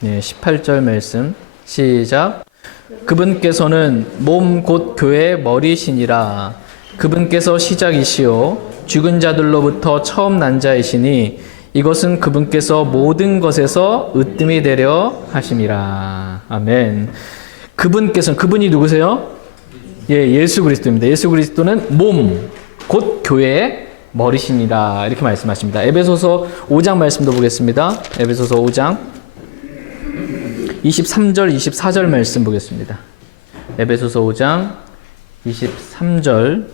네, 18절 말씀 시작. 그분께서는 몸 곧 교회의 머리시니라. 그분께서 시작이시요 죽은 자들로부터 처음 난 자이시니 이것은 그분께서 모든 것에서 으뜸이 되려 하심이라. 아멘. 그분이 누구세요? 예, 예수 그리스도입니다. 예수 그리스도는 몸 곧 교회의 머리시니라 이렇게 말씀하십니다. 에베소서 5장 말씀도 보겠습니다. 에베소서 5장 23절 24절 말씀 보겠습니다. 에베소서 5장 23절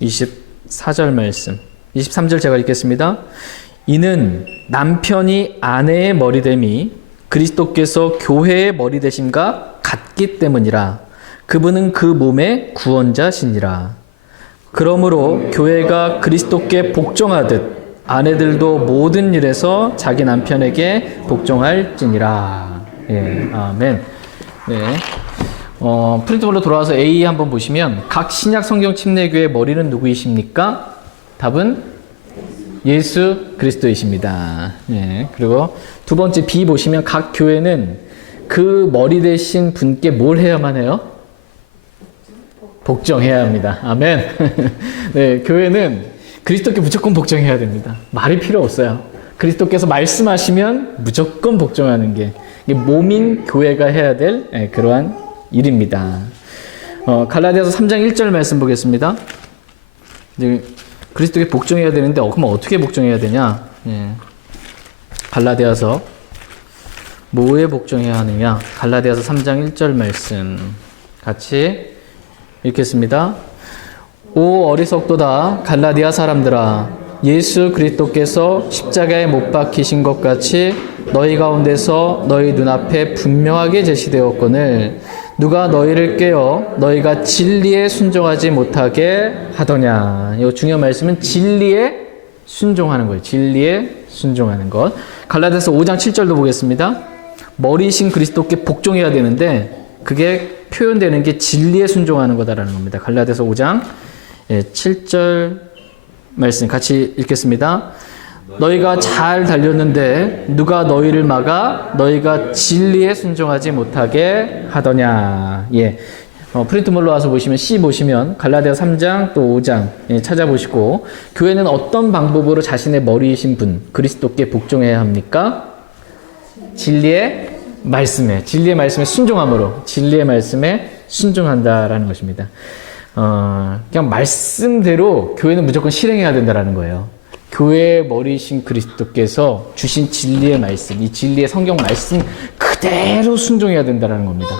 24절 말씀. 23절 제가 읽겠습니다. 이는 남편이 아내의 머리됨이 그리스도께서 교회의 머리 되심과 같기 때문이라. 그분은 그 몸의 구원자시니라. 그러므로 교회가 그리스도께 복종하듯 아내들도 모든 일에서 자기 남편에게 복종할지니라. 예, 아멘. 네. 프린트볼로 돌아와서 A 한번 보시면 각 신약 성경 침례교의 머리는 누구이십니까? 답은 예수 그리스도이십니다. 예, 그리고 두 번째 B 보시면 각 교회는 그 머리 되신 분께 뭘 해야만 해요? 복종해야 합니다. 아멘. 네, 교회는 그리스도께 무조건 복종해야 됩니다. 말이 필요 없어요. 그리스도께서 말씀하시면 무조건 복종하는 게 몸인 교회가 해야 될 그러한 일입니다. 갈라디아서 3장 1절 말씀 보겠습니다. 이제 그리스도께 복종해야 되는데 그럼 어떻게 복종해야 되냐? 예. 갈라디아서 뭐에 복종해야 하느냐? 갈라디아서 3장 1절 말씀 같이 읽겠습니다. 오 어리석도다 갈라디아 사람들아, 예수 그리스도께서 십자가에 못 박히신 것 같이 너희 가운데서 너희 눈앞에 분명하게 제시되었거늘 누가 너희를 깨어 너희가 진리에 순종하지 못하게 하더냐. 이 중요한 말씀은 진리에 순종하는 거예요. 진리에 순종하는 것. 갈라디아서 5장 7절도 보겠습니다. 머리이신 그리스도께 복종해야 되는데 그게 표현되는 게 진리에 순종하는 거다라는 겁니다. 갈라디아서 5장 7절 말씀 같이 읽겠습니다. 너희가 잘 달렸는데 누가 너희를 막아 너희가 진리에 순종하지 못하게 하더냐. 예. 프린트몰로 와서 보시면 C 보시면 갈라디아 3장 또 5장 찾아보시고 교회는 어떤 방법으로 자신의 머리이신 분 그리스도께 복종해야 합니까? 진리의 말씀에 순종함으로 진리의 말씀에 순종한다라는 것입니다. 그냥 말씀대로 교회는 무조건 실행해야 된다라는 거예요. 교회의 머리이신 그리스도께서 주신 진리의 말씀, 이 진리의 성경 말씀 그대로 순종해야 된다라는 겁니다.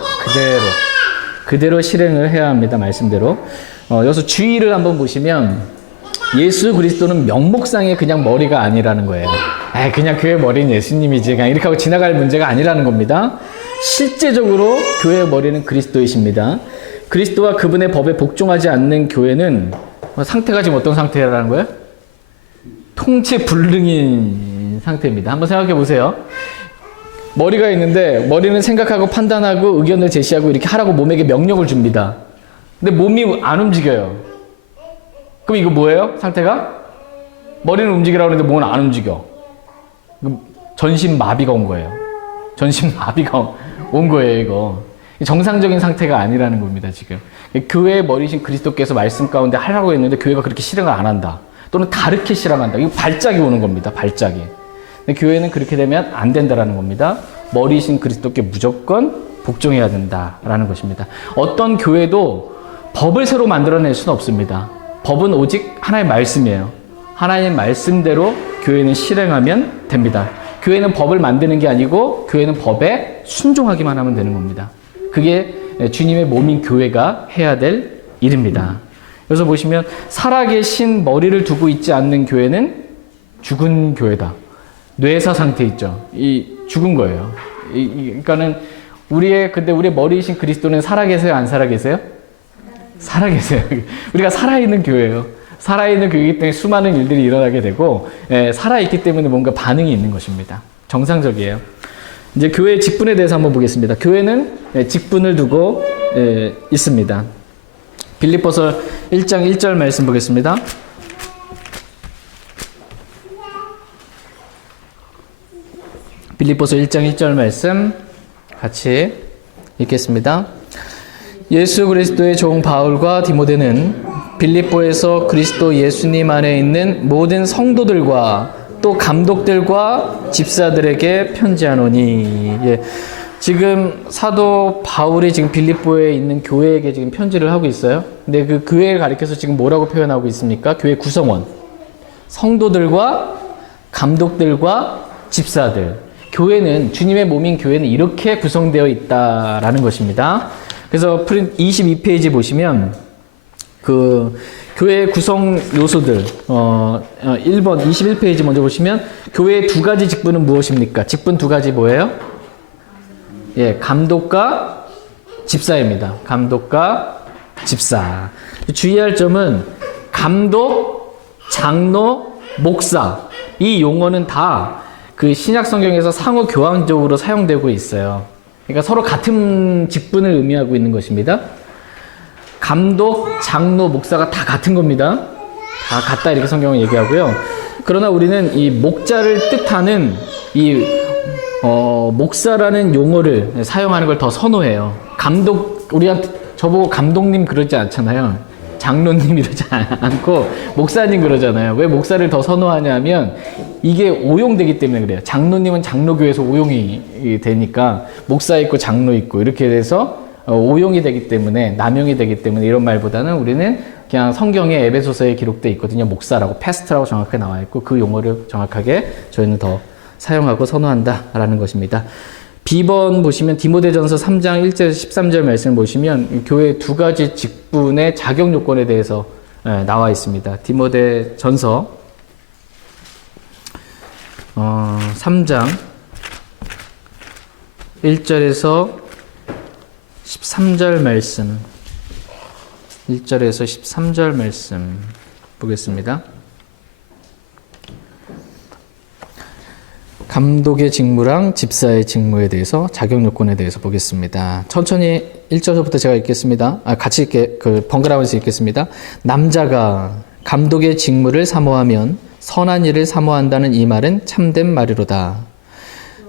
그대로 실행을 해야 합니다. 말씀대로. 여기서 주의를 한번 보시면 예수 그리스도는 명목상의 그냥 머리가 아니라는 거예요. 그냥 교회 머리는 예수님이지 그냥 이렇게 하고 지나갈 문제가 아니라는 겁니다. 실제적으로 교회의 머리는 그리스도이십니다. 그리스도와 그분의 법에 복종하지 않는 교회는 상태가 지금 어떤 상태라는 거예요? 통치불능인 상태입니다. 한번 생각해 보세요. 머리가 있는데 머리는 생각하고 판단하고 의견을 제시하고 이렇게 하라고 몸에게 명령을 줍니다. 근데 몸이 안 움직여요. 그럼 이거 뭐예요? 상태가? 머리는 움직이라고 하는데 몸은 안 움직여. 전신마비가 온 거예요. 전신마비가 온 거예요, 이거. 정상적인 상태가 아니라는 겁니다, 지금. 교회의 머리신 그리스도께서 말씀 가운데 하라고 했는데 교회가 그렇게 실행을 안 한다. 또는 다르게 실행한다. 이거 발작이 오는 겁니다, 발작이. 근데 교회는 그렇게 되면 안 된다라는 겁니다. 머리신 그리스도께 무조건 복종해야 된다라는 것입니다. 어떤 교회도 법을 새로 만들어낼 수는 없습니다. 법은 오직 하나의 말씀이에요. 하나의 말씀대로 교회는 실행하면 됩니다. 교회는 법을 만드는 게 아니고 교회는 법에 순종하기만 하면 되는 겁니다. 그게 주님의 몸인 교회가 해야 될 일입니다. 여기서 보시면 살아계신 머리를 두고 있지 않는 교회는 죽은 교회다. 뇌사 상태 있죠. 이 죽은 거예요. 그러니까는 근데 우리의 머리이신 그리스도는 살아계세요? 안 살아계세요? 살아계세요. 우리가 살아있는 교회예요. 살아있는 교회이기 때문에 수많은 일들이 일어나게 되고 살아있기 때문에 뭔가 반응이 있는 것입니다. 정상적이에요. 이제 교회의 직분에 대해서 한번 보겠습니다. 교회는 직분을 두고 있습니다. 빌립보서 1장 1절 말씀 보겠습니다. 빌립보서 1장 1절 말씀 같이 읽겠습니다. 예수 그리스도의 종 바울과 디모데는 빌립보에서 그리스도 예수님 안에 있는 모든 성도들과 또 감독들과 집사들에게 편지하노니. 예. 지금 사도 바울이 지금 빌립보에 있는 교회에게 지금 편지를 하고 있어요. 근데 그 교회를 가리켜서 지금 뭐라고 표현하고 있습니까? 교회 구성원, 성도들과 감독들과 집사들. 교회는, 주님의 몸인 교회는 이렇게 구성되어 있다라는 것입니다. 그래서 22페이지 보시면 그 교회 구성 요소들 1번 21페이지 먼저 보시면 교회의 두 가지 직분은 무엇입니까? 직분 두 가지 뭐예요? 예, 감독과 집사입니다. 감독과 집사. 주의할 점은 감독, 장로, 목사 이 용어는 다 그 신약 성경에서 상호 교환적으로 사용되고 있어요. 그러니까 서로 같은 직분을 의미하고 있는 것입니다. 감독, 장로, 목사가 다 같은 겁니다. 다 같다 이렇게 성경은 얘기하고요. 그러나 우리는 이 목자를 뜻하는 이 목사라는 용어를 사용하는 걸 더 선호해요. 감독, 우리한테 저보고 감독님 그러지 않잖아요. 장로님 이러지 않고 목사님 그러잖아요. 왜 목사를 더 선호하냐면 이게 오용되기 때문에 그래요. 장로님은 장로교에서 오용이 되니까 목사 있고 장로 있고 이렇게 돼서 오용이 되기 때문에, 남용이 되기 때문에 이런 말보다는 우리는 그냥 성경에 에베소서에 기록되어 있거든요. 목사라고, 패스트라고 정확하게 나와 있고 그 용어를 정확하게 저희는 더 사용하고 선호한다라는 것입니다. B번 보시면 디모데전서 3장 1절에서 13절 말씀을 보시면 교회 두 가지 직분의 자격 요건에 대해서 나와 있습니다. 디모데전서 3장 1절에서 13절 말씀, 1절에서 13절 말씀 보겠습니다. 감독의 직무랑 집사의 직무에 대해서, 자격 요건에 대해서 보겠습니다. 천천히 1절부터 제가 읽겠습니다. 같이 번갈아가면서 읽겠습니다. 남자가 감독의 직무를 사모하면 선한 일을 사모한다는 이 말은 참된 말이로다.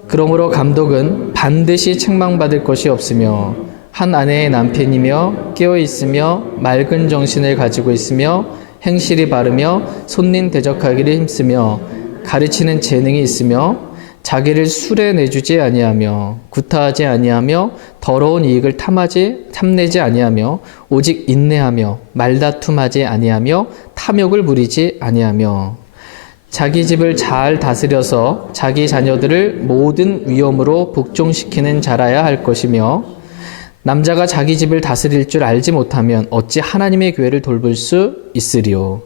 그러므로 감독은 반드시 책망받을 것이 없으며 한 아내의 남편이며 깨어있으며 맑은 정신을 가지고 있으며 행실이 바르며 손님 대적하기를 힘쓰며 가르치는 재능이 있으며 자기를 술에 내주지 아니하며 구타하지 아니하며 더러운 이익을 탐내지 아니하며 오직 인내하며 말다툼하지 아니하며 탐욕을 부리지 아니하며 자기 집을 잘 다스려서 자기 자녀들을 모든 위엄으로 복종시키는 자라야 할 것이며 남자가 자기 집을 다스릴 줄 알지 못하면 어찌 하나님의 교회를 돌볼 수 있으리요.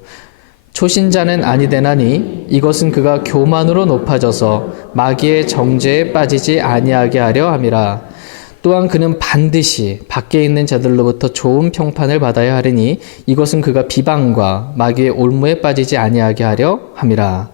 초신자는 아니되나니 이것은 그가 교만으로 높아져서 마귀의 정죄에 빠지지 아니하게 하려 함이라. 또한 그는 반드시 밖에 있는 자들로부터 좋은 평판을 받아야 하리니 이것은 그가 비방과 마귀의 올무에 빠지지 아니하게 하려 함이라.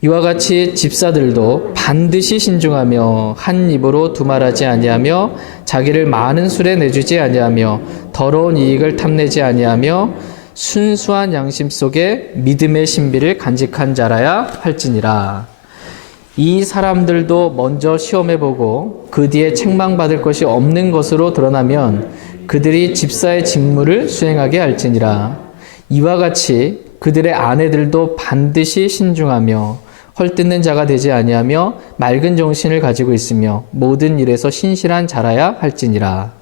이와 같이 집사들도 반드시 신중하며 한 입으로 두말하지 아니하며 자기를 많은 술에 내주지 아니하며 더러운 이익을 탐내지 아니하며 순수한 양심 속에 믿음의 신비를 간직한 자라야 할지니라. 이 사람들도 먼저 시험해보고 그 뒤에 책망받을 것이 없는 것으로 드러나면 그들이 집사의 직무를 수행하게 할지니라. 이와 같이 그들의 아내들도 반드시 신중하며 헐뜯는 자가 되지 아니하며 맑은 정신을 가지고 있으며 모든 일에서 신실한 자라야 할지니라.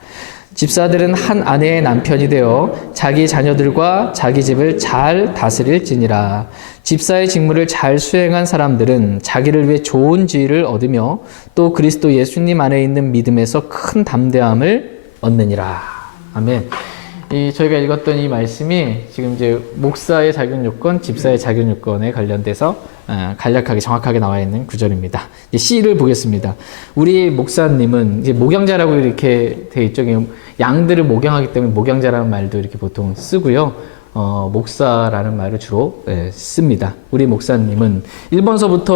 집사들은 한 아내의 남편이 되어 자기 자녀들과 자기 집을 잘 다스릴지니라. 집사의 직무를 잘 수행한 사람들은 자기를 위해 좋은 지위를 얻으며 또 그리스도 예수님 안에 있는 믿음에서 큰 담대함을 얻느니라. 아멘. 저희가 읽었던 이 말씀이 지금 이제 목사의 자격 요건, 집사의 자격 요건에 관련돼서 간략하게 정확하게 나와 있는 구절입니다. C를 보겠습니다. 우리 목사님은 이제 목양자라고 이렇게 돼 있죠. 양들을 목양하기 때문에 목양자라는 말도 이렇게 보통 쓰고요. 목사라는 말을 주로 씁니다. 우리 목사님은 1번서부터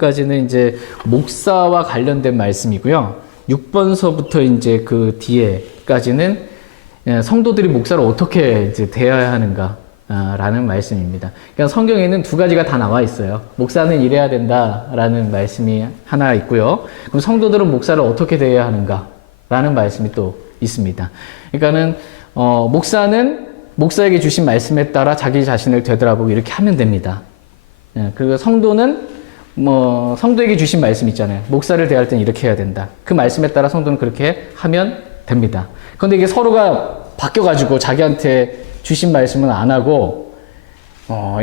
5번까지는 이제 목사와 관련된 말씀이고요. 6번서부터 이제 그 뒤에까지는 성도들이 목사를 어떻게 이제 대해야 하는가, 라는 말씀입니다. 그러니까 성경에는 두 가지가 다 나와 있어요. 목사는 이래야 된다라는 말씀이 하나 있고요. 그럼 성도들은 목사를 어떻게 대해야 하는가라는 말씀이 또 있습니다. 그러니까는 목사는 목사에게 주신 말씀에 따라 자기 자신을 되돌아보고 이렇게 하면 됩니다. 그리고 성도는 성도에게 주신 말씀 있잖아요. 목사를 대할 때는 이렇게 해야 된다. 그 말씀에 따라 성도는 그렇게 하면 됩니다. 그런데 이게 서로가 바뀌어가지고 자기한테 주신 말씀은 안 하고,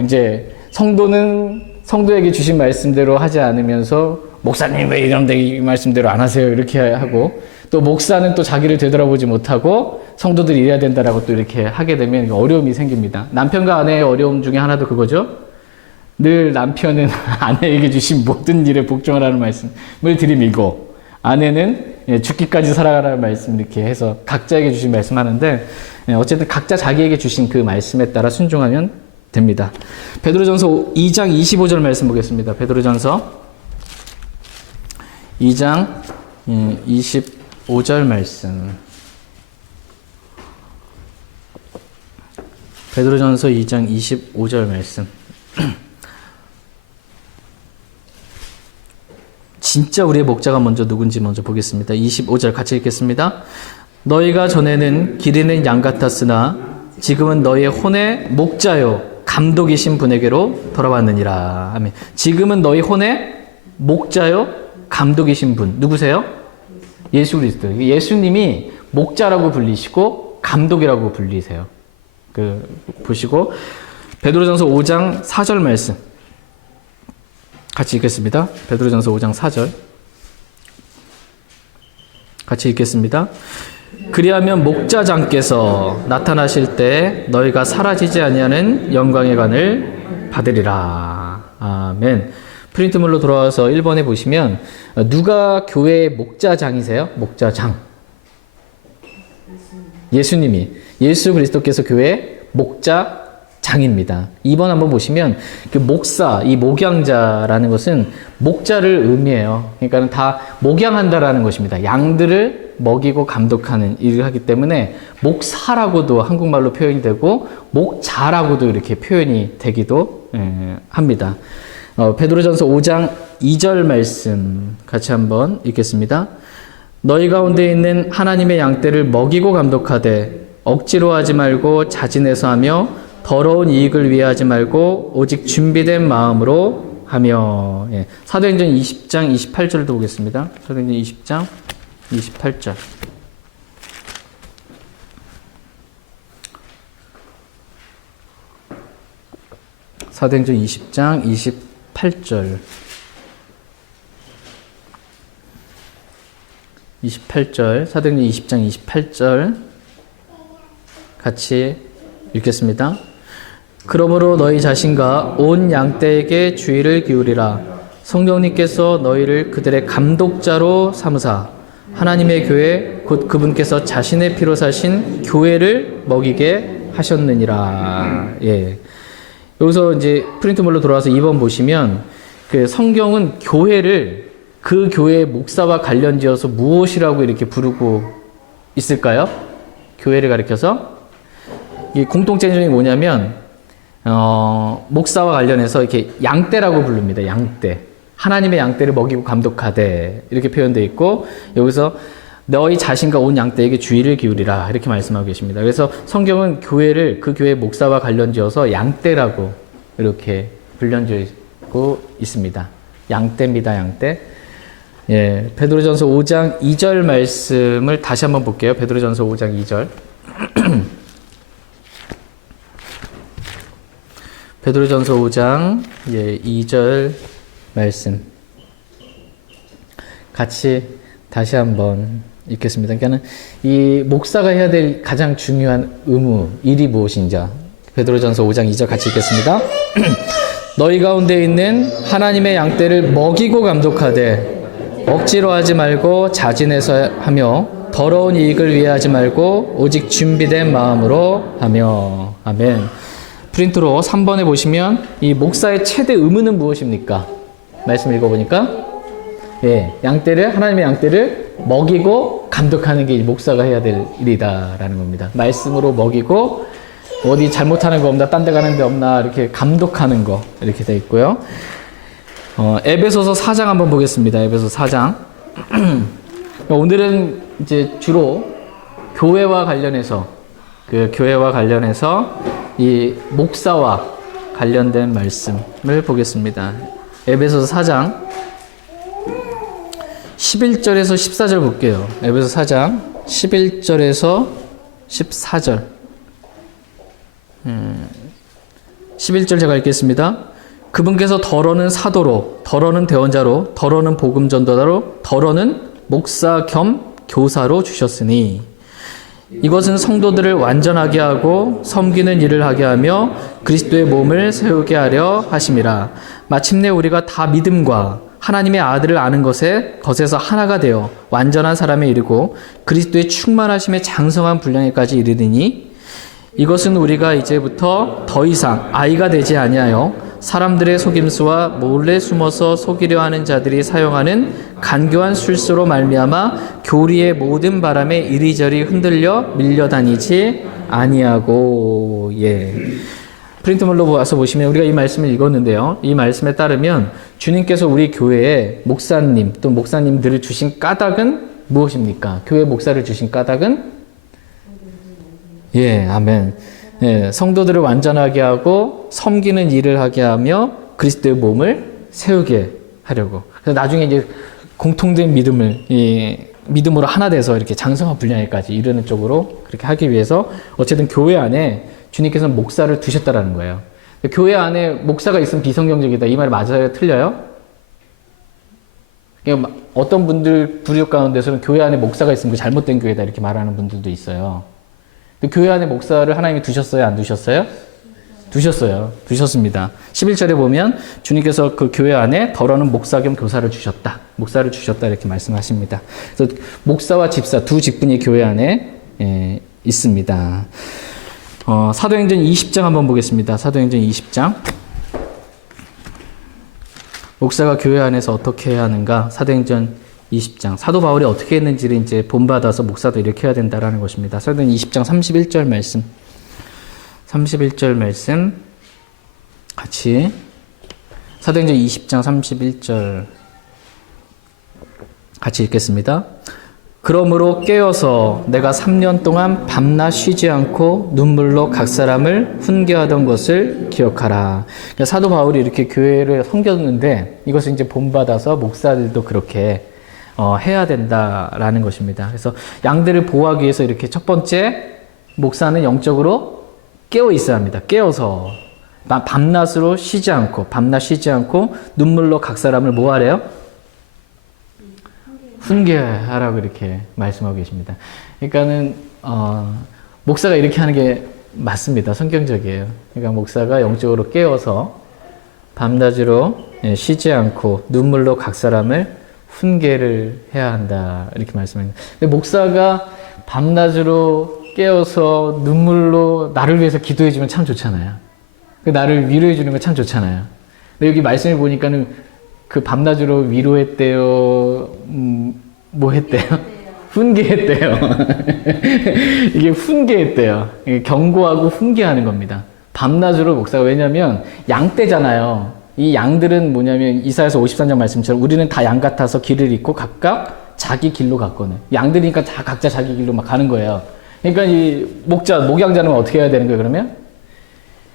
이제 성도는 성도에게 주신 말씀대로 하지 않으면서, 목사님 왜 이런데 이 말씀대로 안 하세요? 이렇게 하고, 또 목사는 또 자기를 되돌아보지 못하고, 성도들이 이래야 된다라고 또 이렇게 하게 되면 어려움이 생깁니다. 남편과 아내의 어려움 중에 하나도 그거죠. 늘 남편은 아내에게 주신 모든 일에 복종하라는 말씀을 들이밀고, 아내는 죽기까지 살아가라는 말씀 이렇게 해서 각자에게 주신 말씀 하는데, 어쨌든 각자 자기에게 주신 그 말씀에 따라 순종하면 됩니다. 베드로전서 2장 25절 말씀 보겠습니다. 베드로전서 2장 25절 말씀. 베드로전서 2장 25절 말씀. 진짜 우리의 목자가 누군지 먼저 보겠습니다. 25절 같이 읽겠습니다. 너희가 전에는 기르는 양 같았으나 지금은 너희의 혼의 목자요 감독이신 분에게로 돌아왔느니라. 아멘. 지금은 너희 혼의 목자요 감독이신 분 누구세요? 예수 그리스도. 예수님이 목자라고 불리시고 감독이라고 불리세요. 보시고 베드로전서 5장 4절 말씀 같이 읽겠습니다. 베드로전서 5장 4절 같이 읽겠습니다. 그리하면 목자장께서 나타나실 때 너희가 사라지지 아니하는 영광의 관을 받으리라. 아멘. 프린트물로 돌아와서 1번에 보시면 누가 교회의 목자장이세요? 목자장. 예수님이 예수 그리스도께서 교회의 목자장입니다. 2번 한번 보시면 그 목사, 이 목양자라는 것은 목자를 의미해요. 그러니까 다 목양한다라는 것입니다. 양들을 먹이고 감독하는 일을 하기 때문에 목사라고도 한국말로 표현이 되고 목자라고도 이렇게 표현이 되기도 합니다. 베드로전서 5장 2절 말씀 같이 한번 읽겠습니다. 너희 가운데 있는 하나님의 양떼를 먹이고 감독하되 억지로 하지 말고 자진해서 하며 더러운 이익을 위해 하지 말고 오직 준비된 마음으로 하며. 사도행전 20장 28절도 보겠습니다. 사도행전 20장 28절. 사도행전 20장 28절. 28절. 사도행전 20장 28절. 같이 읽겠습니다. 그러므로 너희 자신과 온 양떼에게 주의를 기울이라. 성령님께서 너희를 그들의 감독자로 삼으사 하나님의 교회 곧 그분께서 자신의 피로 사신 교회를 먹이게 하셨느니라. 여기서 이제 프린트물로 돌아와서 2번 보시면 그 성경은 교회를 그 교회의 목사와 관련지어서 무엇이라고 이렇게 부르고 있을까요? 교회를 가리켜서 이 공통점이 뭐냐면 목사와 관련해서 이렇게 양떼라고 부릅니다. 양떼. 하나님의 양떼를 먹이고 감독하되 이렇게 표현되어 있고 여기서 너희 자신과 온 양떼에게 주의를 기울이라 이렇게 말씀하고 계십니다. 그래서 성경은 교회를 그 교회의 목사와 관련지어서 양떼라고 이렇게 불려지고 있습니다. 양떼입니다. 양떼. 베드로전서 5장 2절 말씀을 다시 한번 볼게요. 베드로전서 5장 2절. 베드로전서 5장 2절 말씀 같이 다시 한번 읽겠습니다. 그러니까는 이 목사가 해야 될 가장 중요한 의무, 일이 무엇인지 베드로전서 5장 2절 같이 읽겠습니다. 너희 가운데 있는 하나님의 양떼를 먹이고 감독하되 억지로 하지 말고 자진해서 하며 더러운 이익을 위해 하지 말고 오직 준비된 마음으로 하며. 아멘. 프린트로 3번에 보시면 이 목사의 최대 의무는 무엇입니까? 말씀 읽어보니까 양떼를 하나님의 양떼를 먹이고 감독하는 게 목사가 해야 될 일이다라는 겁니다. 말씀으로 먹이고 어디 잘못하는 거 없나, 딴 데 가는 데 없나, 이렇게 감독하는 거, 이렇게 돼 있고요. 에베소서 4장 한번 보겠습니다. 에베소 4장. 오늘은 이제 주로 교회와 관련해서, 이 목사와 관련된 말씀을 보겠습니다. 에베소서 4장 11절에서 14절 볼게요. 에베소 4장 11절에서 14절. 11절 제가 읽겠습니다. 그분께서 더러는 사도로, 더러는 대언자로, 더러는 복음 전도자로, 더러는 목사 겸 교사로 주셨으니 이것은 성도들을 완전하게 하고 섬기는 일을 하게 하며 그리스도의 몸을 세우게 하려 하심이라. 마침내 우리가 다 믿음과 하나님의 아들을 아는 것에서 하나가 되어 완전한 사람에 이르고 그리스도의 충만하심의 장성한 분량에까지 이르느니 이것은 우리가 이제부터 더 이상 아이가 되지 아니하여 사람들의 속임수와 몰래 숨어서 속이려 하는 자들이 사용하는 간교한 술수로 말미암아 교리의 모든 바람에 이리저리 흔들려 밀려다니지 아니하고. 프린트물로 와서 보시면 우리가 이 말씀을 읽었는데요. 이 말씀에 따르면 주님께서 우리 교회에 목사님 또 목사님들을 주신 까닭은 무엇입니까? 교회 목사를 주신 까닭은? 아멘. 성도들을 완전하게 하고 섬기는 일을 하게 하며 그리스도의 몸을 세우게 하려고. 그래서 나중에 이제 공통된 믿음으로 하나 돼서 이렇게 장성한 분량에까지 이르는 쪽으로 그렇게 하기 위해서 어쨌든 교회 안에 주님께서는 목사를 두셨다라는 거예요. 교회 안에 목사가 있으면 비성경적이다. 이 말 맞아요? 틀려요? 어떤 분들 부류 가운데서는 교회 안에 목사가 있으면 잘못된 교회다 이렇게 말하는 분들도 있어요. 교회 안에 목사를 하나님이 두셨어요? 안 두셨어요? 두셨어요. 두셨습니다. 11절에 보면 주님께서 그 교회 안에 더러는 목사 겸 교사를 주셨다. 목사를 주셨다 이렇게 말씀하십니다. 그래서 목사와 집사 두 직분이 교회 안에 있습니다. 사도행전 20장 한번 보겠습니다. 사도행전 20장. 목사가 교회 안에서 어떻게 해야 하는가? 사도행전 20장. 사도 바울이 어떻게 했는지를 이제 본받아서 목사도 이렇게 해야 된다라는 것입니다. 사도행전 20장 31절 말씀. 31절 말씀. 같이. 사도행전 20장 31절. 같이 읽겠습니다. 그러므로 깨어서 내가 3년 동안 밤낮 쉬지 않고 눈물로 각 사람을 훈계하던 것을 기억하라. 그러니까 사도 바울이 이렇게 교회를 섬겼는데 이것을 이제 본받아서 목사들도 그렇게 해야 된다라는 것입니다. 그래서 양들을 보호하기 위해서 이렇게 첫 번째 목사는 영적으로 깨어 있어야 합니다. 깨어서 밤낮으로 쉬지 않고 눈물로 각 사람을 뭐 하래요? 훈계하라고 이렇게 말씀하고 계십니다. 그러니까는 목사가 이렇게 하는 게 맞습니다. 성경적이에요. 그러니까 목사가 영적으로 깨어서 밤낮으로 쉬지 않고 눈물로 각 사람을 훈계를 해야 한다 이렇게 말씀합니다. 근데 목사가 밤낮으로 깨어서 눈물로 나를 위해서 기도해 주면 참 좋잖아요. 나를 위로해 주는 거 참 좋잖아요. 근데 여기 말씀을 보니까는 그 밤낮으로 위로했대요. 뭐 했대요? 훈계했대요. 이게 훈계했대요. 경고하고 훈계하는 겁니다. 밤낮으로 목사가. 왜냐면 양떼잖아요. 이 양들은 뭐냐면 이사야서 53장 말씀처럼 우리는 다 양 같아서 길을 잃고 각각 자기 길로 갔거든. 양들이니까 다 각자 자기 길로 막 가는 거예요. 그러니까 이 목양자는 어떻게 해야 되는 거예요, 그러면?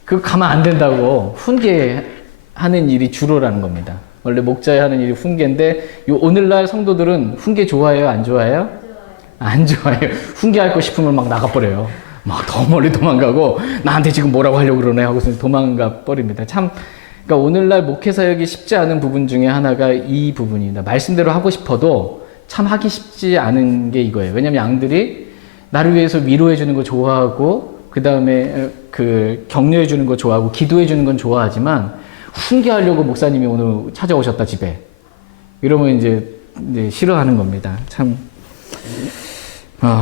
그거 가면 안 된다고 훈계하는 일이 주로라는 겁니다. 원래 목자에 하는 일이 훈계인데 오늘날 성도들은 훈계 좋아해요? 안 좋아해요? 안 좋아해요. 훈계할 거 싶으면 막 나가버려요. 막 더 멀리 도망가고 나한테 지금 뭐라고 하려고 그러네 하고서 도망가 버립니다. 그러니까 오늘날 목회사역이 쉽지 않은 부분 중에 하나가 이 부분입니다. 말씀대로 하고 싶어도 참 하기 쉽지 않은 게 이거예요. 왜냐면 양들이 나를 위해서 위로해 주는 거 좋아하고 그 다음에 격려해 주는 거 좋아하고 기도해 주는 건 좋아하지만 훈계하려고 목사님이 오늘 찾아오셨다 집에 이러면 이제 싫어하는 겁니다. 참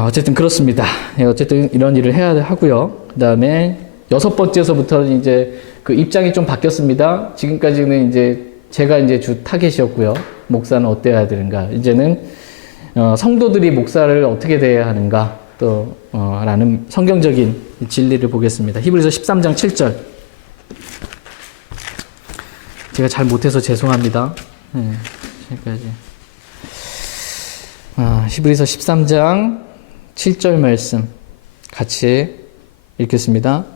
어쨌든 그렇습니다. 어쨌든 이런 일을 해야 하고요. 그 다음에 6번째서부터는 이제 그 입장이 좀 바뀌었습니다. 지금까지는 이제 제가 이제 주 타겟이었고요. 목사는 어때야 되는가. 이제는 성도들이 목사를 어떻게 대해야 하는가. 또 라는 성경적인 진리를 보겠습니다. 히브리서 13장 7절. 제가 잘 못해서 죄송합니다. 네, 여기까지. 히브리서 13장 7절 말씀 같이 읽겠습니다.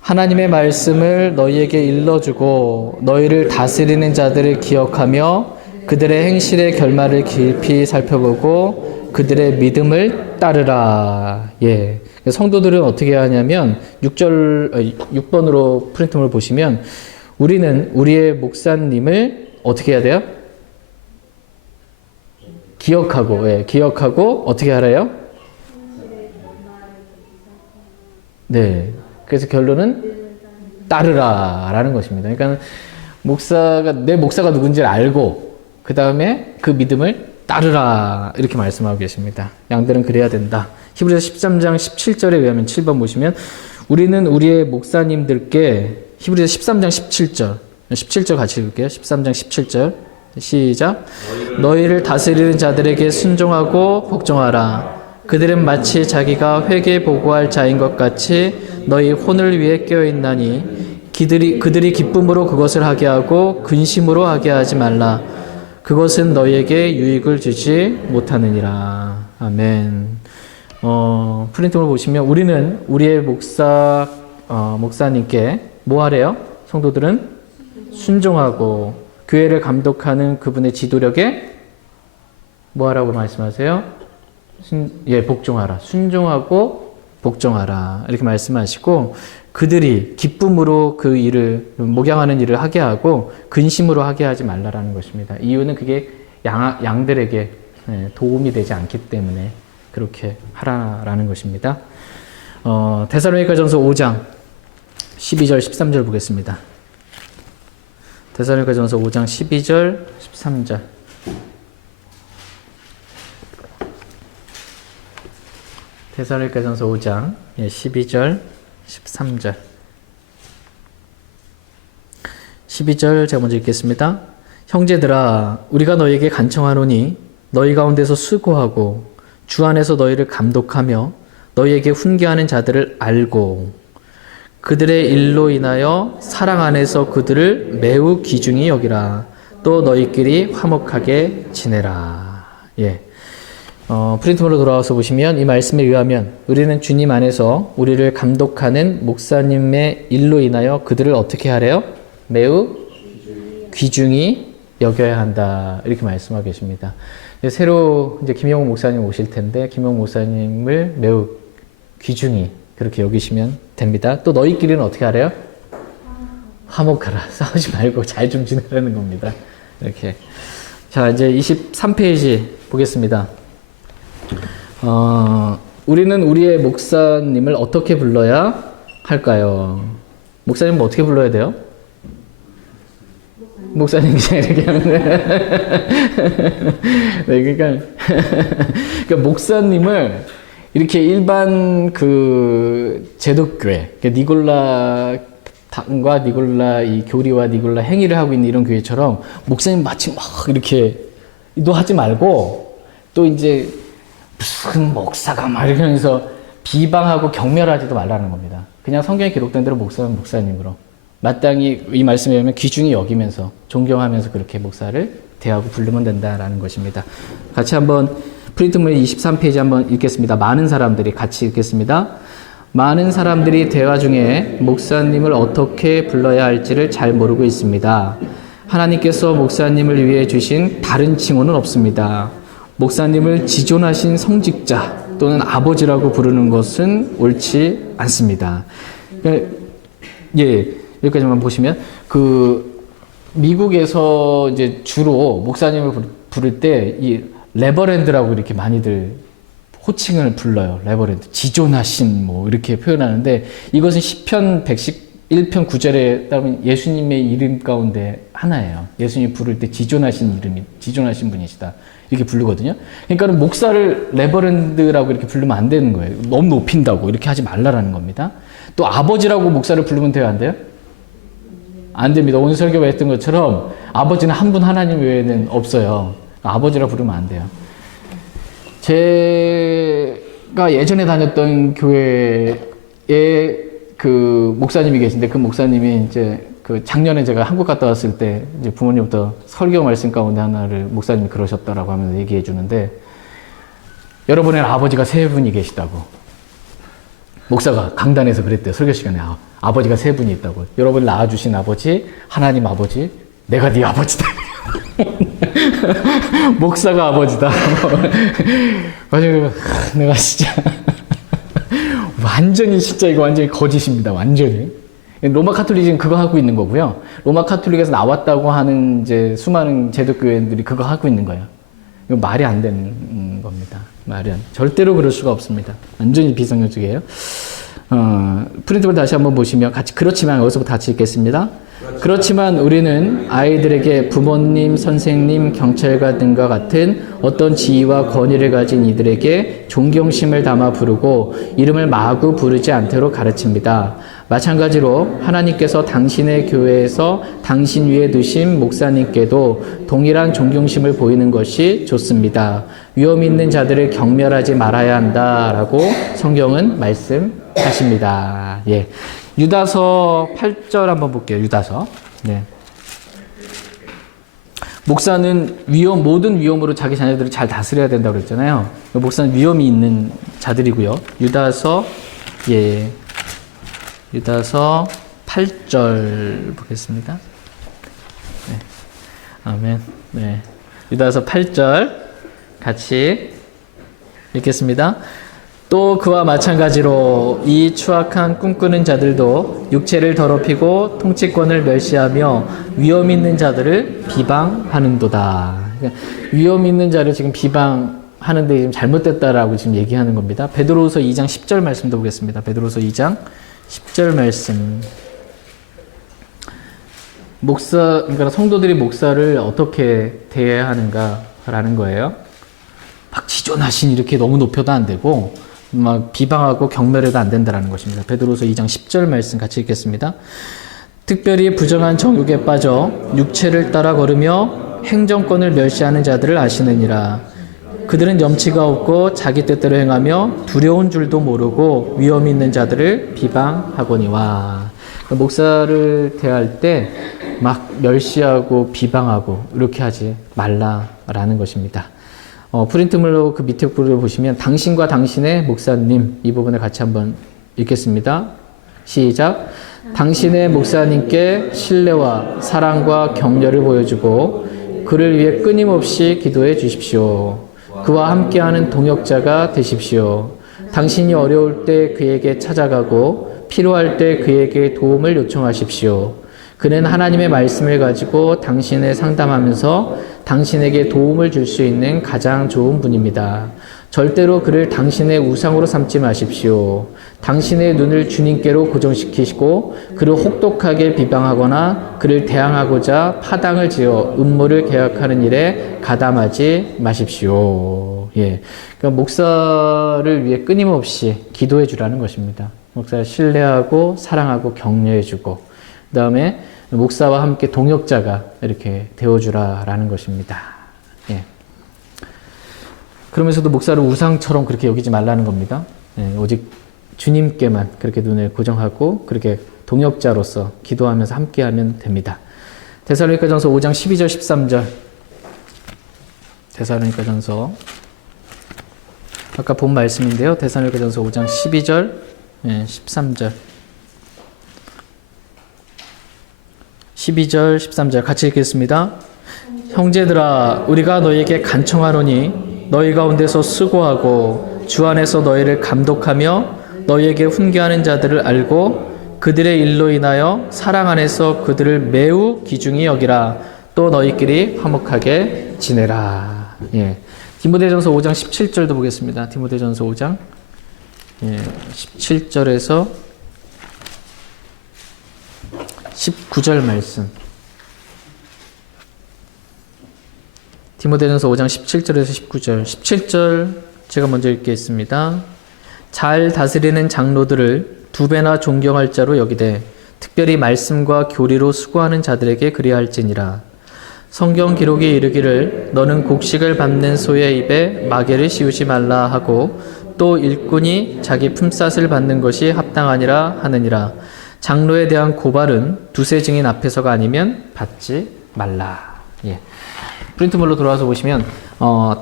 하나님의 말씀을 너희에게 일러주고 너희를 다스리는 자들을 기억하며 그들의 행실의 결말을 깊이 살펴보고 그들의 믿음을 따르라. 예. 성도들은 어떻게 하냐면 6번으로 프린트물 보시면 우리는 우리의 목사님을 어떻게 해야 돼요? 기억하고, 예, 기억하고 어떻게 하래요? 네. 그래서 결론은 따르라라는 것입니다. 그러니까 내 목사가 누군지를 알고 그 다음에 그 믿음을 따르라 이렇게 말씀하고 계십니다. 양들은 그래야 된다. 히브리서 13장 17절에 의하면 7번 보시면 우리는 우리의 목사님들께 히브리서 13장 17절 같이 읽을게요. 13장 17절 시작. 너희를 다스리는 자들에게 순종하고 복종하라. 그들은 마치 자기가 회개 보고할 자인 것 같이 너희 혼을 위해 깨어있나니 그들이 기쁨으로 그것을 하게 하고 근심으로 하게 하지 말라. 그것은 너희에게 유익을 주지 못하느니라. 아멘. 프린트를 보시면 우리는 우리의 목사님께 뭐 하래요? 성도들은 순종하고 교회를 감독하는 그분의 지도력에 뭐 하라고 말씀하세요? 복종하라. 순종하고 복종하라. 이렇게 말씀하시고 그들이 기쁨으로 그 일을 목양하는 일을 하게 하고 근심으로 하게 하지 말라라는 것입니다. 이유는 그게 양들에게 도움이 되지 않기 때문에 그렇게 하라라는 것입니다. 데살로니가전서 5장 12절 13절 보겠습니다. 데살로니가전서 5장 12절 13절. 데살로니가전서 5장 12절 13절. 12절 제가 먼저 읽겠습니다. 형제들아 우리가 너희에게 간청하노니 너희 가운데서 수고하고 주 안에서 너희를 감독하며 너희에게 훈계하는 자들을 알고 그들의 일로 인하여 사랑 안에서 그들을 매우 귀중히 여기라. 또 너희끼리 화목하게 지내라. 예. 프린트물로 돌아와서 보시면 이 말씀에 의하면 우리는 주님 안에서 우리를 감독하는 목사님의 일로 인하여 그들을 어떻게 하래요? 매우 귀중히 여겨야 한다. 이렇게 말씀하고 계십니다. 새로 이제 김영호 목사님 오실 텐데 김영호 목사님을 매우 귀중히 그렇게 여기시면 됩니다. 또 너희끼리는 어떻게 하래요? 화목하라. 싸우지 말고 잘 좀 지내라는 겁니다. 이렇게. 자, 이제 23페이지 보겠습니다. 우리는 우리의 목사님을 어떻게 불러야 할까요? 목사님 어떻게 불러야 돼요? 목사님 그냥 이렇게 하면 네, 그러니까 목사님을 이렇게 일반 그 제독교회, 니골라당과 니골라 이 교리와 니골라 행위를 하고 있는 이런 교회처럼 목사님 마치 막 이렇게 너 하지 말고 또 이제 무슨 목사가 막 이러면서 비방하고 경멸하지도 말라는 겁니다. 그냥 성경에 기록된 대로 목사는 목사님으로 마땅히 이 말씀에 의하면 귀중히 여기면서 존경하면서 그렇게 목사를 대하고 부르면 된다라는 것입니다. 같이 한번 프린트물 23페이지 한번 읽겠습니다. 많은 사람들이 같이 읽겠습니다. 많은 사람들이 대화 중에 목사님을 어떻게 불러야 할지를 잘 모르고 있습니다. 하나님께서 목사님을 위해 주신 다른 칭호는 없습니다. 목사님을 지존하신 성직자 또는 아버지라고 부르는 것은 옳지 않습니다. 예, 여기까지만 보시면 미국에서 이제 주로 목사님을 부를 때 이 레버랜드라고 이렇게 많이들 호칭을 불러요. 레버랜드, 지존하신 뭐 이렇게 표현하는데 이것은 시편 101편 9절에 따르면 예수님의 이름 가운데 하나예요. 예수님이 부를 때 지존하신 분이시다. 이렇게 부르거든요. 그러니까 목사를 레버랜드라고 이렇게 부르면 안 되는 거예요. 너무 높인다고 이렇게 하지 말라라는 겁니다. 또 아버지라고 목사를 부르면 돼요, 안 돼요? 안 됩니다. 오늘 설교가 했던 것처럼 아버지는 한 분 하나님 외에는 없어요. 아버지라 부르면 안 돼요. 제 제가 예전에 다녔던 교회에 그 목사님이 계신데 그 목사님이 이제 그 작년에 제가 한국 갔다 왔을 때 이제 부모님부터 설교 말씀 가운데 하나를 목사님이 그러셨다라고 하면서 얘기해 주는데 여러분의 아버지가 세 분이 계시다고. 목사가 강단에서 그랬대요. 설교 시간에. 아버지가 세 분이 있다고. 여러분을 낳아주신 아버지, 하나님 아버지, 내가 네 아버지다. 목사가 아버지다. 내가 진짜 완전히 진짜 이거 완전히 거짓입니다. 완전히. 로마 카톨릭은 그거 하고 있는 거고요. 로마 카톨릭에서 나왔다고 하는 이제 수많은 제독교회들이 그거 하고 있는 거예요. 이거 말이 안 되는 겁니다. 절대로 그럴 수가 없습니다. 완전히 비성경적이에요. 프린트를 다시 한번 보시면 같이 그렇지만 여기서부터 같이 읽겠습니다. 그렇지만 우리는 아이들에게 부모님, 선생님, 경찰관 등과 같은 어떤 지위와 권위를 가진 이들에게 존경심을 담아 부르고 이름을 마구 부르지 않도록 가르칩니다. 마찬가지로 하나님께서 당신의 교회에서 당신 위에 두신 목사님께도 동일한 존경심을 보이는 것이 좋습니다. 위험 있는 자들을 경멸하지 말아야 한다라고 성경은 말씀하십니다. 예. 유다서 8절 한번 볼게요. 유다서. 네. 목사는 모든 위험으로 자기 자녀들을 잘 다스려야 된다고 그랬잖아요. 목사는 위험이 있는 자들이고요. 유다서 8절 보겠습니다. 네. 아멘. 네. 유다서 8절 같이 읽겠습니다. 또 그와 마찬가지로 이 추악한 꿈꾸는 자들도 육체를 더럽히고 통치권을 멸시하며 위험 있는 자들을 비방하는도다. 그러니까 위험 있는 자를 지금 비방하는데 지금 잘못됐다라고 지금 얘기하는 겁니다. 베드로후서 2장 10절 말씀도 보겠습니다. 베드로후서 2장 10절 말씀. 그러니까 성도들이 목사를 어떻게 대해야 하는가라는 거예요. 막 지존하신 이렇게 너무 높여도 안 되고 막 비방하고 경멸해도 안 된다는 것입니다. 베드로서 2장 10절 말씀 같이 읽겠습니다. 특별히 부정한 정욕에 빠져 육체를 따라 걸으며 행정권을 멸시하는 자들을 아시느니라. 그들은 염치가 없고 자기 뜻대로 행하며 두려운 줄도 모르고 위험 있는 자들을 비방하거니와. 목사를 대할 때 막 멸시하고 비방하고 이렇게 하지 말라라는 것입니다. 프린트물로 그 밑에 부분을 보시면 당신과 당신의 목사님 이 부분을 같이 한번 읽겠습니다. 시작. 당신의 목사님께 신뢰와 사랑과 격려를 보여주고 그를 위해 끊임없이 기도해 주십시오. 그와 함께하는 동역자가 되십시오. 당신이 어려울 때 그에게 찾아가고 필요할 때 그에게 도움을 요청하십시오. 그는 하나님의 말씀을 가지고 당신을 상담하면서 당신에게 도움을 줄 수 있는 가장 좋은 분입니다. 절대로 그를 당신의 우상으로 삼지 마십시오. 당신의 눈을 주님께로 고정시키시고 그를 혹독하게 비방하거나 그를 대항하고자 파당을 지어 음모를 계획하는 일에 가담하지 마십시오. 예. 그러니까 목사를 위해 끊임없이 기도해 주라는 것입니다. 목사를 신뢰하고 사랑하고 격려해 주고 그 다음에 목사와 함께 동역자가 이렇게 되어주라라는 것입니다. 예. 그러면서도 목사를 우상처럼 그렇게 여기지 말라는 겁니다. 예. 오직 주님께만 그렇게 눈을 고정하고 그렇게 동역자로서 기도하면서 함께하면 됩니다. 데살로니가전서 5장 12절 13절. 데살로니가전서 아까 본 말씀인데요. 데살로니가전서 5장 12절 13절 12절 13절 같이 읽겠습니다. 형제들아 우리가 너희에게 간청하노니 너희 가운데서 수고하고 주 안에서 너희를 감독하며 너희에게 훈계하는 자들을 알고 그들의 일로 인하여 사랑 안에서 그들을 매우 귀중히 여기라. 또 너희끼리 화목하게 지내라. 예. 디모데전서 5장 17절도 보겠습니다. 디모데전서 5장 17절에서 19절 말씀. 디모데전서 5장 17절에서 19절. 17절 제가 먼저 읽겠습니다. 잘 다스리는 장로들을 두 배나 존경할 자로 여기되 특별히 말씀과 교리로 수고하는 자들에게 그리할지니라. 성경 기록이 이르기를 너는 곡식을 밟는 소의 입에 마개를 씌우지 말라 하고 또 일꾼이 자기 품삯을 받는 것이 합당하니라 하느니라. 장로에 대한 고발은 두세 증인 앞에서가 아니면 받지 말라. 예. 프린트물로 돌아와서 보시면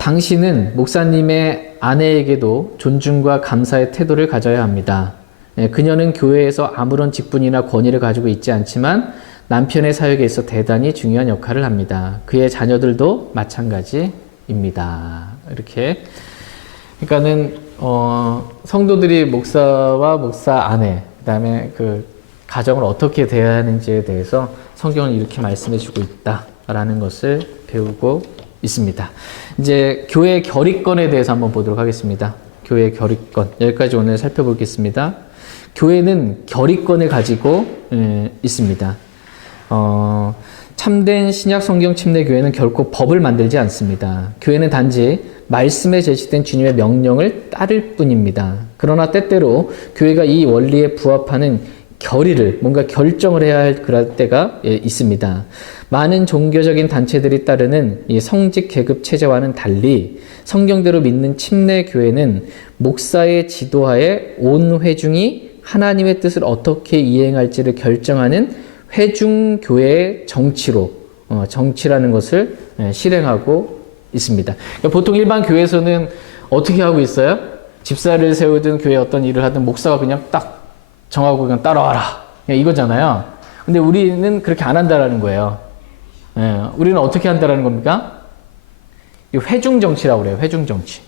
당신은 목사님의 아내에게도 존중과 감사의 태도를 가져야 합니다. 예, 그녀는 교회에서 아무런 직분이나 권위를 가지고 있지 않지만 남편의 사역에 있어 대단히 중요한 역할을 합니다. 그의 자녀들도 마찬가지입니다. 이렇게. 그러니까는 성도들이 목사와 목사 아내, 그다음에 그 가정을 어떻게 대해야 하는지에 대해서 성경은 이렇게 말씀해주고 있다라는 것을 배우고 있습니다. 이제 교회 결의권에 대해서 한번 보도록 하겠습니다. 교회 결의권, 여기까지 오늘 살펴보겠습니다. 교회는 결의권을 가지고 있습니다. 참된 신약 성경 침례 교회는 결코 법을 만들지 않습니다. 교회는 단지 말씀에 제시된 주님의 명령을 따를 뿐입니다. 그러나 때때로 교회가 이 원리에 부합하는 결의를, 뭔가 결정을 해야 할 그럴 때가 있습니다. 많은 종교적인 단체들이 따르는 이 성직 계급 체제와는 달리 성경대로 믿는 침례 교회는 목사의 지도하에 온 회중이 하나님의 뜻을 어떻게 이행할지를 결정하는 회중교회의 정치로, 정치라는 것을 실행하고 있습니다. 그러니까 보통 일반 교회에서는 어떻게 하고 있어요? 집사를 세우든 교회에 어떤 일을 하든 목사가 그냥 딱 정하고 그냥 따라와라. 그냥 이거잖아요. 근데 우리는 그렇게 안 한다라는 거예요. 우리는 어떻게 한다라는 겁니까? 이 회중 정치라고 그래요. 회중 정치.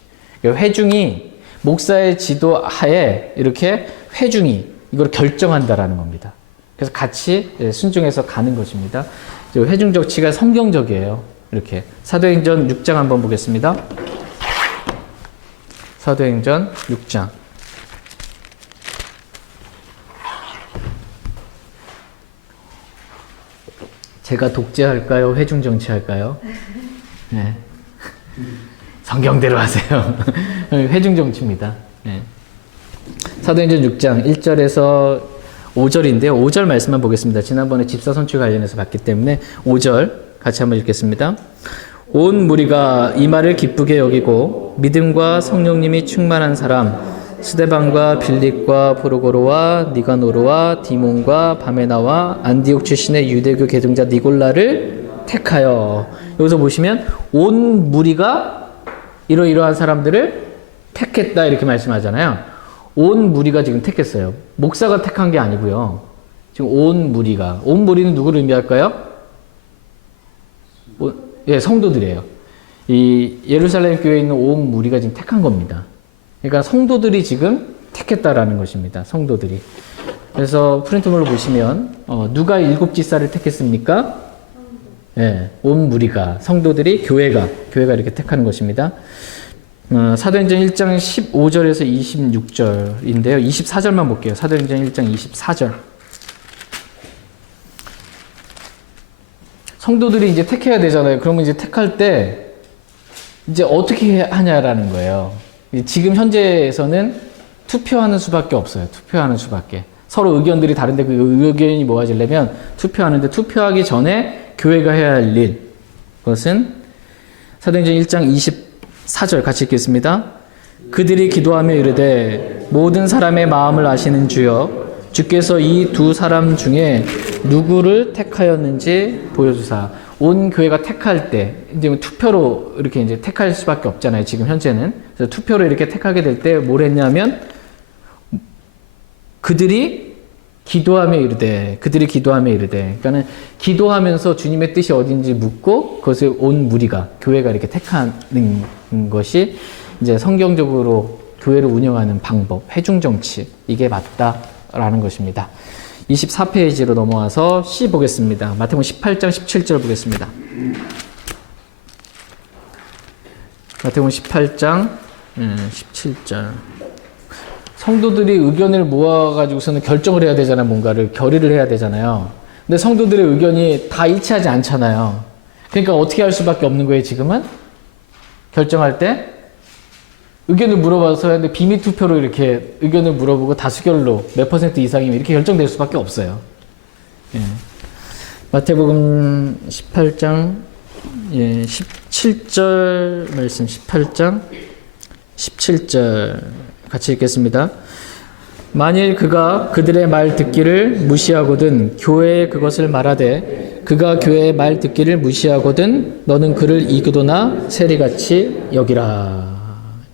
회중이 목사의 지도하에 이렇게 회중이 이걸 결정한다라는 겁니다. 그래서 같이 순종해서 가는 것입니다. 회중 정치가 성경적이에요. 이렇게 사도행전 6장 한번 보겠습니다. 사도행전 6장. 제가 독재할까요? 회중 정치할까요? 네. 성경대로 하세요. 회중 정치입니다. 네. 사도행전 6장 1절에서 5절인데요. 5절 말씀만 보겠습니다. 지난번에 집사 선출 관련해서 봤기 때문에 5절 같이 한번 읽겠습니다. 온 무리가 이 말을 기쁘게 여기고 믿음과 성령님이 충만한 사람 스데반과 빌립과 프로고로와 니가노르와 디몬과 바메나와 안디옥 출신의 유대교 계승자 니골라를 택하여, 여기서 보시면 온 무리가 이러이러한 사람들을 택했다 이렇게 말씀하잖아요. 온 무리가 지금 택했어요. 목사가 택한 게 아니고요. 지금 온 무리는 누구를 의미할까요? 예, 성도들이에요. 이 예루살렘 교회에 있는 온 무리가 지금 택한 겁니다. 그러니까 성도들이 지금 택했다라는 것입니다. 성도들이. 그래서 프린트물로 보시면 누가 7지사를 택했습니까? 예, 온 무리가, 성도들이, 교회가 이렇게 택하는 것입니다. 사도행전 1장 15절에서 26절인데요. 24절만 볼게요. 사도행전 1장 24절. 성도들이 이제 택해야 되잖아요. 그러면 이제 택할 때 이제 어떻게 하냐라는 거예요. 지금 현재에서는 투표하는 수밖에 없어요. 투표하는 수밖에. 서로 의견들이 다른데 그 의견이 모아지려면 투표하는데, 투표하기 전에 교회가 해야 할 일, 그것은 사도행전 1장 24절 같이 읽겠습니다. 그들이 기도하며 이르되 모든 사람의 마음을 아시는 주여, 주께서 이 두 사람 중에 누구를 택하였는지 보여주사. 온 교회가 택할 때 이제 투표로 이렇게 이제 택할 수밖에 없잖아요. 지금 현재는. 그래서 투표로 이렇게 택하게 될 때 뭘 했냐면 그들이 기도하며 이르되. 그러니까는 기도하면서 주님의 뜻이 어딘지 묻고 그것을 온 무리가, 교회가 이렇게 택하는 것이 이제 성경적으로 교회를 운영하는 방법, 회중 정치, 이게 맞다라는 것입니다. 24페이지로 넘어와서 C 보겠습니다. 마태복음 18장 17절 보겠습니다. 마태복음 18장 17절. 성도들이 의견을 모아가지고서는 결정을 해야 되잖아요. 뭔가를 결의를 해야 되잖아요. 근데 성도들의 의견이 다 일치하지 않잖아요. 그러니까 어떻게 할 수밖에 없는 거예요, 지금은? 결정할 때? 의견을 물어봐서 했는데 비밀 투표로 이렇게 의견을 물어보고 다수결로 몇 % 이상이면 이렇게 결정될 수밖에 없어요. 예. 마태복음 18장 17절 말씀, 18장 17절 같이 읽겠습니다. 만일 그가 그들의 말 듣기를 무시하거든 교회에 그것을 말하되 그가 교회의 말 듣기를 무시하거든 너는 그를 이교도나 세리같이 여기라.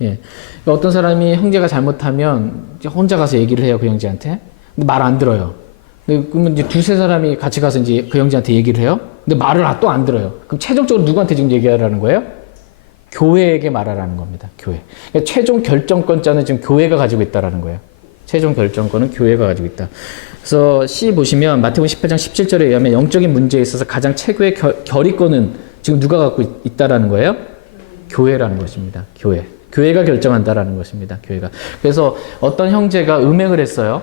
예. 어떤 사람이 형제가 잘못하면 혼자 가서 얘기를 해요, 그 형제한테. 근데 말 안 들어요. 그러면 이제 두세 사람이 같이 가서 이제 그 형제한테 얘기를 해요. 근데 말을 또 안 들어요. 그럼 최종적으로 누구한테 지금 얘기하라는 거예요? 교회에게 말하라는 겁니다. 교회. 그러니까 최종 결정권자는 지금 교회가 가지고 있다라는 거예요. 최종 결정권은 교회가 가지고 있다. 그래서 C 보시면 마태복음 18장 17절에 의하면 영적인 문제에 있어서 가장 최고의 결의권은 지금 누가 갖고 있다라는 거예요? 교회라는 것입니다. 교회. 교회가 결정한다라는 것입니다. 교회가. 그래서 어떤 형제가 음행을 했어요.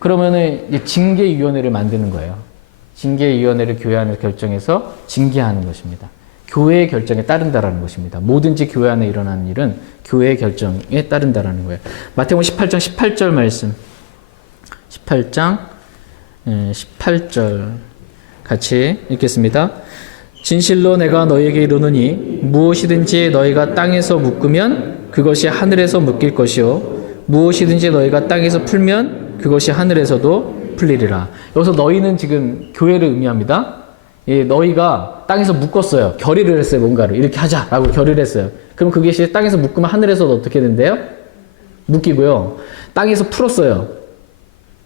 그러면은 이제 징계위원회를 만드는 거예요. 징계위원회를 교회 안에서 결정해서 징계하는 것입니다. 교회의 결정에 따른다라는 것입니다. 뭐든지 교회 안에 일어나는 일은 교회의 결정에 따른다라는 거예요. 마태복음 18장 18절 말씀. 18장 18절 같이 읽겠습니다. 진실로 내가 너희에게 이르노니 무엇이든지 너희가 땅에서 묶으면 그것이 하늘에서 묶일 것이요 무엇이든지 너희가 땅에서 풀면 그것이 하늘에서도 풀리리라. 여기서 너희는 지금 교회를 의미합니다. 예, 너희가 땅에서 묶었어요. 결의를 했어요. 뭔가를 이렇게 하자라고 결의를 했어요. 그럼 그것이 땅에서 묶으면 하늘에서도 어떻게 된대요? 묶이고요. 땅에서 풀었어요.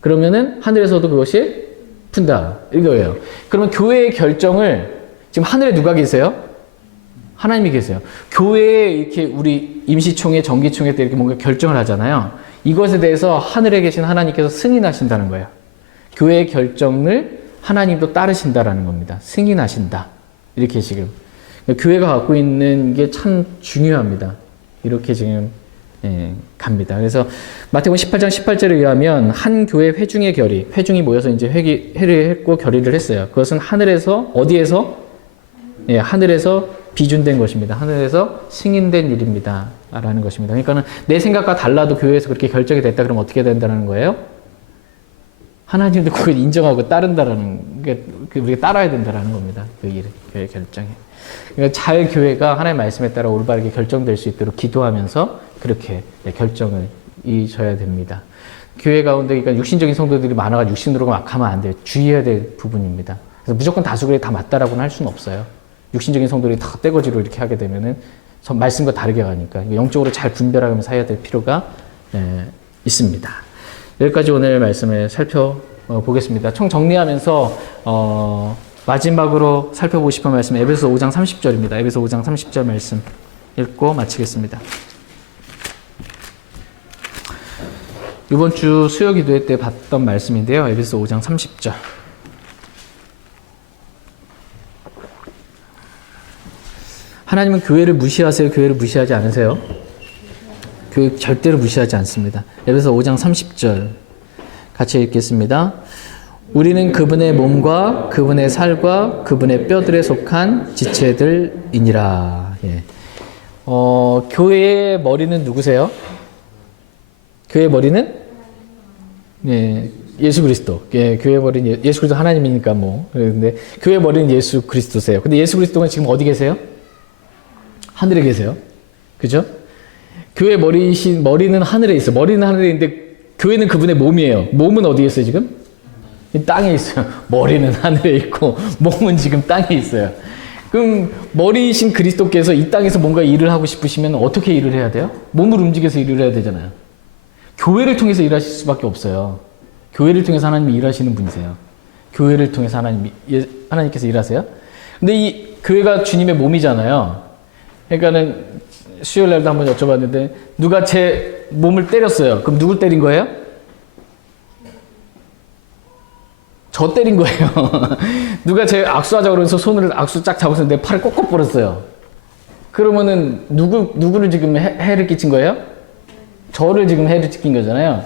그러면은 하늘에서도 그것이 푼다. 이거예요. 그러면 교회의 결정을 지금 하늘에 누가 계세요? 하나님이 계세요. 교회에 이렇게 우리 임시총회, 정기총회 때 이렇게 뭔가 결정을 하잖아요. 이것에 대해서 하늘에 계신 하나님께서 승인하신다는 거예요. 교회의 결정을 하나님도 따르신다라는 겁니다. 승인하신다. 이렇게 지금. 교회가 갖고 있는 게 참 중요합니다. 이렇게 지금 갑니다. 그래서 마태복음 18장 18절에 의하면 한 교회 회중의 결의, 회중이 모여서 이제 회의를 했고 결의를 했어요. 그것은 하늘에서 어디에서? 하늘에서 비준된 것입니다. 하늘에서 승인된 일입니다. 라는 것입니다. 그러니까는 내 생각과 달라도 교회에서 그렇게 결정이 됐다 그러면 어떻게 된다는 거예요? 하나님도 그걸 인정하고 따른다라는 게 우리가 따라야 된다라는 겁니다. 그 일을 교회 결정에. 그러니까 잘 교회가 하나님의 말씀에 따라 올바르게 결정될 수 있도록 기도하면서 그렇게 결정을 이져야 됩니다. 교회 가운데 그러니까 육신적인 성도들이 많아가지고 육신으로 막 하면 안 돼요. 주의해야 될 부분입니다. 그래서 무조건 다수결이 다 맞다라고는 할 수는 없어요. 육신적인 성도들이 다 떼거지로 이렇게 하게 되면은 말씀과 다르게 가니까 영적으로 잘 분별하면서 해야 될 필요가 있습니다. 여기까지 오늘 말씀을 살펴보겠습니다. 총 정리하면서 마지막으로 살펴보고 싶은 말씀 에베소 5장 30절입니다. 에베소 5장 30절 말씀 읽고 마치겠습니다. 이번 주 수요 기도회 때 봤던 말씀인데요. 에베소 5장 30절. 하나님은 교회를 무시하세요? 교회를 무시하지 않으세요? 교회 절대로 무시하지 않습니다. 에베소 5장 30절 같이 읽겠습니다. 우리는 그분의 몸과 그분의 살과 그분의 뼈들에 속한 지체들이니라. 예. 교회의 머리는 누구세요? 교회의 머리는 예수 그리스도. 예, 교회의 머리는 예수 그리스도 하나님이니까 뭐. 그런데 교회의 머리는 예수 그리스도세요. 근데 예수 그리스도는 지금 어디 계세요? 하늘에 계세요. 그죠? 교회 머리는 하늘에 있어요. 머리는 하늘에 있는데 교회는 그분의 몸이에요. 몸은 어디에 있어요, 지금? 땅에 있어요. 머리는 하늘에 있고 몸은 지금 땅에 있어요. 그럼 머리이신 그리스도께서 이 땅에서 뭔가 일을 하고 싶으시면 어떻게 일을 해야 돼요? 몸을 움직여서 일을 해야 되잖아요. 교회를 통해서 일하실 수밖에 없어요. 교회를 통해서 하나님이 일하시는 분이세요. 교회를 통해서 하나님께서 일하세요. 근데 이 교회가 주님의 몸이잖아요. 그러니까는 수요일 날도 한번 여쭤봤는데 누가 제 몸을 때렸어요. 그럼 누굴 때린 거예요? 저 때린 거예요. 누가 제 악수하자고 그래서 손을 악수 쫙 잡아서 내 팔을 꺾어 버렸어요. 그러면은 누구를 지금 해를 끼친 거예요? 저를 지금 해를 끼친 거잖아요.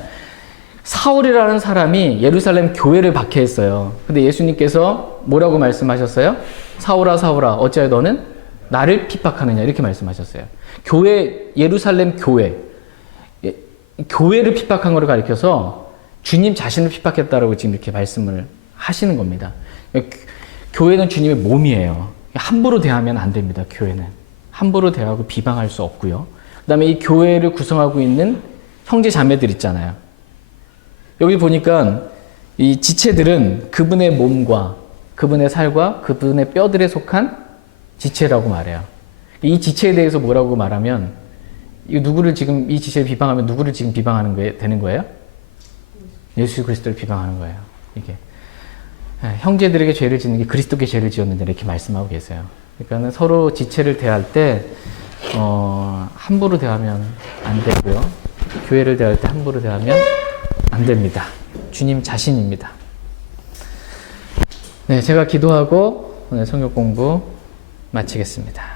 사울이라는 사람이 예루살렘 교회를 박해했어요. 근데 예수님께서 뭐라고 말씀하셨어요? 사울아 사울아 어찌하여 너는 나를 핍박하느냐 이렇게 말씀하셨어요. 예루살렘 교회를 핍박한 것을 가리켜서 주님 자신을 핍박했다라고 지금 이렇게 말씀을 하시는 겁니다. 교회는 주님의 몸이에요. 함부로 대하면 안 됩니다. 교회는 함부로 대하고 비방할 수 없고요. 그다음에 이 교회를 구성하고 있는 형제 자매들 있잖아요. 여기 보니까 이 지체들은 그분의 몸과 그분의 살과 그분의 뼈들에 속한 지체라고 말해요. 이 지체에 대해서 뭐라고 말하면 이 누구를 지금 이 지체를 비방하면 누구를 지금 비방하는 게 되는 거예요? 예수 그리스도를 비방하는 거예요. 이게 형제들에게 죄를 짓는 게 그리스도께 죄를 지었는데 이렇게 말씀하고 계세요. 그러니까는 서로 지체를 대할 때 함부로 대하면 안 되고요. 교회를 대할 때 함부로 대하면 안 됩니다. 주님 자신입니다. 네, 제가 기도하고 오늘 성경 공부 마치겠습니다.